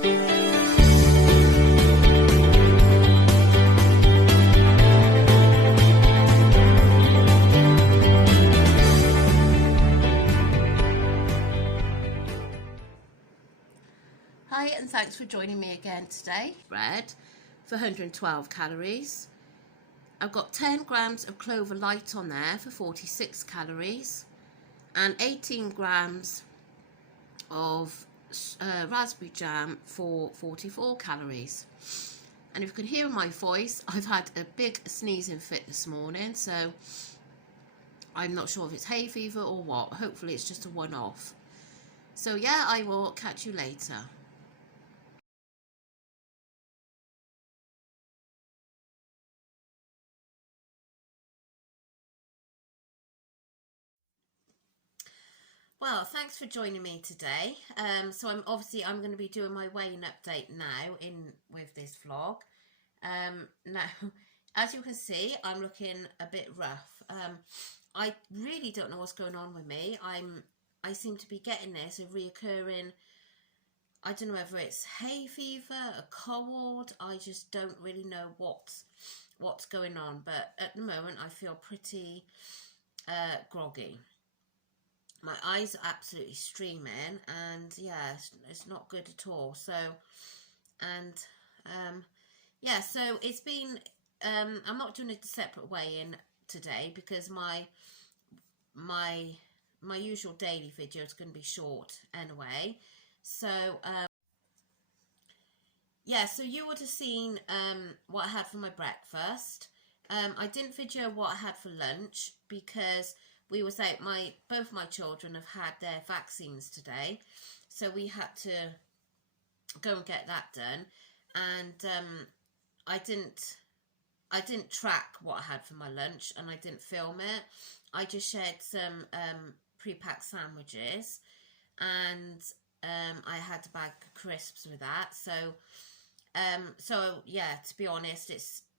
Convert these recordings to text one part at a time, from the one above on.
Hi, and thanks for joining me again today. Bread for 112 calories. I've got 10 grams of Clover Light on there for 46 calories and 18 grams of raspberry jam for 44 calories. And if you can hear in my voice, I've had a big sneezing fit this morning, so I'm not sure if it's hay fever or what. Hopefully it's just a one-off. So yeah, I will catch you later. Well, thanks for joining me today. So I'm going to be doing my weighing update now with this vlog. Now, as you can see, I'm looking a bit rough. I really don't know what's going on with me. I seem to be getting this, a reoccurring, I don't know whether it's hay fever, a cold. I just don't really know what's going on. But at the moment, I feel pretty groggy. My eyes are absolutely streaming, and yeah, it's not good at all. So, and yeah, so it's been I'm not doing a separate weigh-in today because my usual daily video is going to be short anyway. So yeah, so you would have seen what I had for my breakfast. I didn't video what I had for lunch because we was out, both my children have had their vaccines today, so we had to go and get that done. And I didn't track what I had for my lunch, and I didn't film it. I just shared some pre-packed sandwiches, and I had a bag of crisps with that. So yeah, to be honest,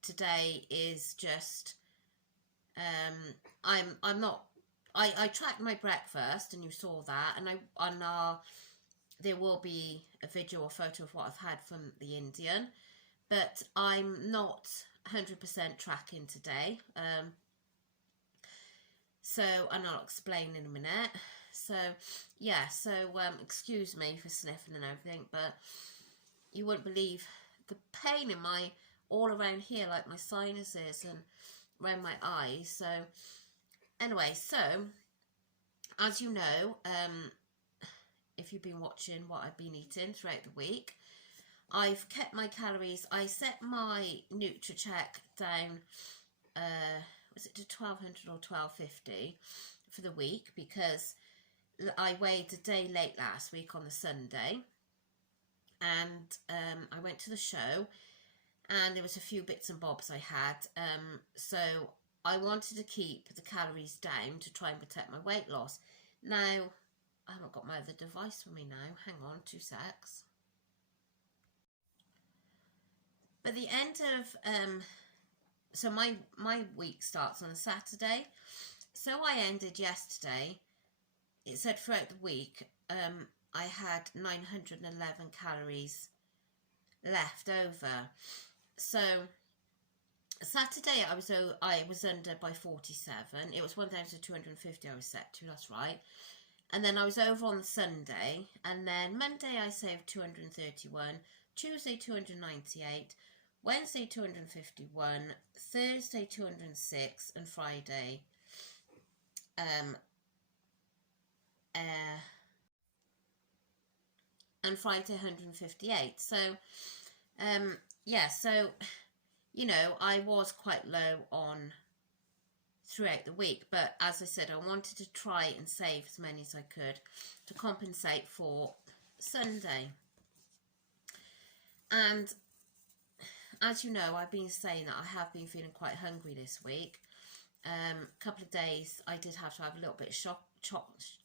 today is just I'm not. I tracked my breakfast, and you saw that, and there will be a video or photo of what I've had from the Indian, but I'm not 100% tracking today. So, and I'll explain in a minute. So yeah, so excuse me for sniffing and everything, but you wouldn't believe the pain in all around here, like my sinuses and around my eyes. So anyway, so as you know, if you've been watching what I've been eating throughout the week, I've kept my calories. I set my NutriCheck down, was it to 1200 or 1250 for the week, because I weighed a day late last week on the Sunday, and I went to the show, and there was a few bits and bobs I had, so I wanted to keep the calories down to try and protect my weight loss. Now, I haven't got my other device with me now. Hang on, 2 secs. But the end of, so my week starts on a Saturday. So I ended yesterday. It said throughout the week, I had 911 calories left over. So Saturday I was under by 47. It was 1,250 I was set to, that's right. And then I was over on Sunday, and then Monday I saved 231, Tuesday 298, Wednesday 251, Thursday 206, and Friday and Friday 158. So yeah, so you know, I was quite low on throughout the week, but as I said, I wanted to try and save as many as I could to compensate for Sunday. And as you know, I've been saying that I have been feeling quite hungry this week. A couple of days I did have to have a little bit of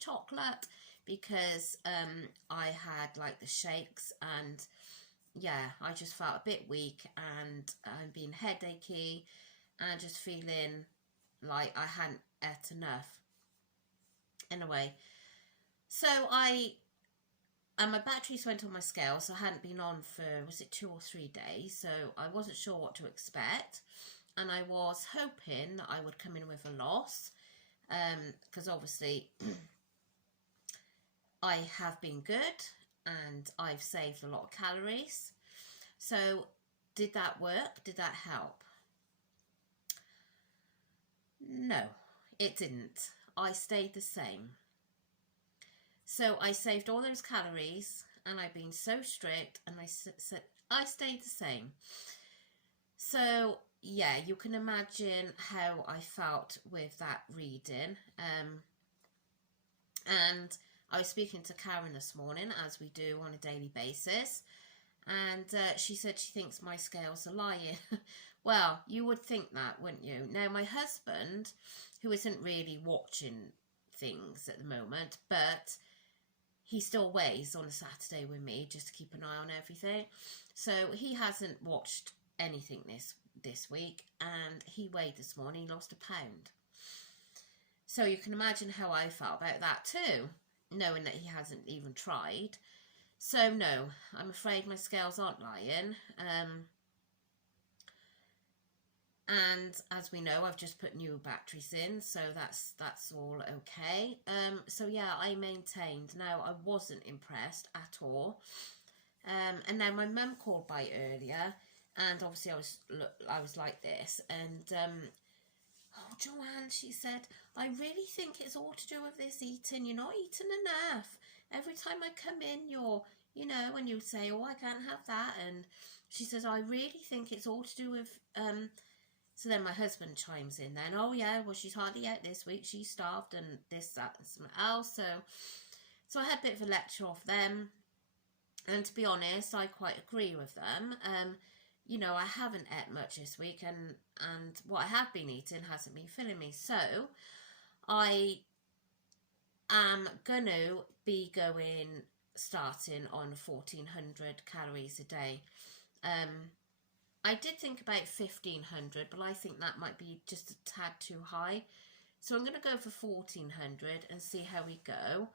chocolate because I had like the shakes, and yeah, I just felt a bit weak, and I'm being headachy and just feeling like I hadn't ate enough. Anyway, so I and my batteries went on my scale, so I hadn't been on for, was it 2 or 3 days, so I wasn't sure what to expect, and I was hoping that I would come in with a loss, because obviously I have been good and I've saved a lot of calories. So did that work? Did that help? No, it didn't. I stayed the same. So I saved all those calories, and I've been so strict, and I stayed the same. So yeah, you can imagine how I felt with that reading. And I was speaking to Karen this morning, as we do on a daily basis, and she said she thinks my scales are lying. Well, you would think that, wouldn't you? Now, my husband, who isn't really watching things at the moment, but he still weighs on a Saturday with me just to keep an eye on everything. So he hasn't watched anything this week, and he weighed this morning. He lost £1. So you can imagine how I felt about that too, knowing that he hasn't even tried. So no, I'm afraid my scales aren't lying. And as we know, I've just put new batteries in, so that's all okay. So yeah, I maintained. Now, I wasn't impressed at all. And then my mum called by earlier, and obviously I was like this, and oh, Joanne, she said, I really think it's all to do with this eating. You're not eating enough. Every time I come in, when you say, oh, I can't have that. And she says, I really think it's all to do with, so then my husband chimes in then, oh yeah, well, she's hardly out this week. She's starved and this, that, and something else. So I had a bit of a lecture off them. And to be honest, I quite agree with them. I haven't ate much this week, and what I have been eating hasn't been filling me. So I am going to be starting on 1,400 calories a day. I did think about 1,500, but I think that might be just a tad too high. So I'm going to go for 1,400 and see how we go.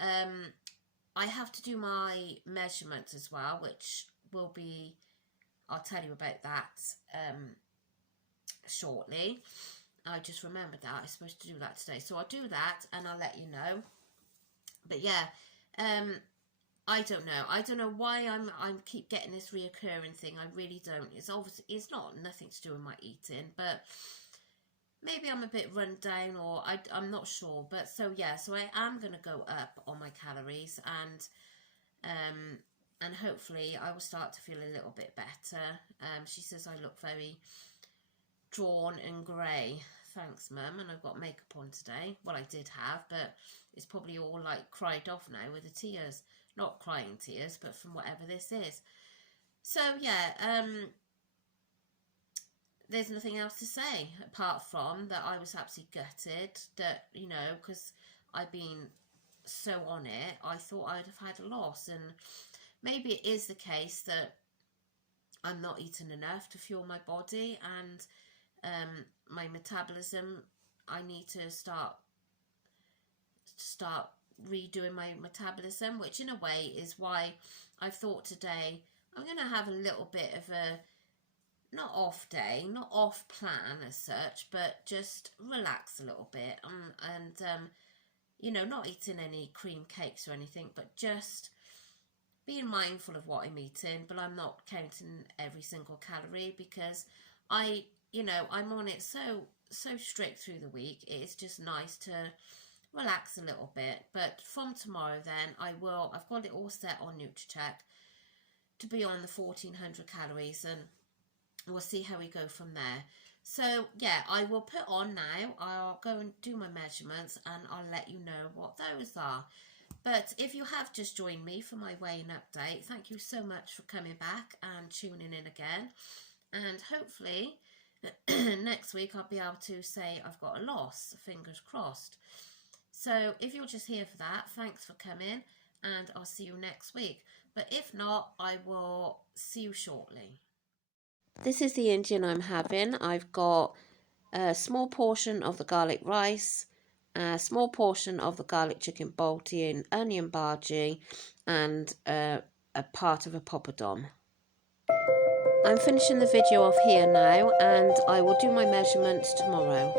I have to do my measurements as well, which will be, I'll tell you about that shortly. I just remembered that I was supposed to do that today. So I'll do that and I'll let you know. But yeah, I don't know. I don't know why I keep getting this reoccurring thing. I really don't. It's obviously, it's nothing to do with my eating, but maybe I'm a bit run down, or I'm not sure. But so yeah, so I am going to go up on my calories, and hopefully I will start to feel a little bit better. She says I look very drawn and grey. Thanks, Mum. And I've got makeup on today. Well, I did have, but it's probably all like cried off now with the tears. Not crying tears, but from whatever this is. So yeah, there's nothing else to say apart from that I was absolutely gutted that, because I've been so on it, I thought I'd have had a loss. And maybe it is the case that I'm not eating enough to fuel my body, and my metabolism, I need to start redoing my metabolism, which in a way is why I've thought today I'm going to have a little bit of a not off day, not off plan as such, but just relax a little bit, and not eating any cream cakes or anything, but just being mindful of what I'm eating. But I'm not counting every single calorie, because I'm on it so strict through the week. It's just nice to relax a little bit. But from tomorrow then, I've got it all set on NutriCheck to be on the 1,400 calories, and we'll see how we go from there. So yeah, I will put on now. I'll go and do my measurements, and I'll let you know what those are. But if you have just joined me for my weighing update, thank you so much for coming back and tuning in again. And hopefully next week I'll be able to say I've got a loss, fingers crossed. So if you're just here for that, thanks for coming, and I'll see you next week. But if not, I will see you shortly. This is the Indian I'm having. I've got a small portion of the garlic rice, a small portion of the garlic chicken balti and onion bhaji, and a part of a poppadom. I'm finishing the video off here now, and I will do my measurements tomorrow.